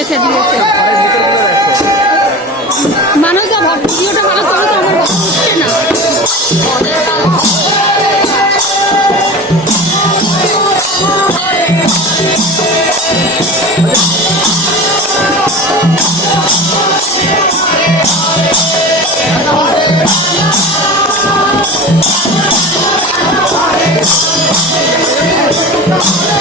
রেখে দিয়েছে। মানুষ ভিডিওটা ভালো করে তো আমার উঠছে না। Thank you.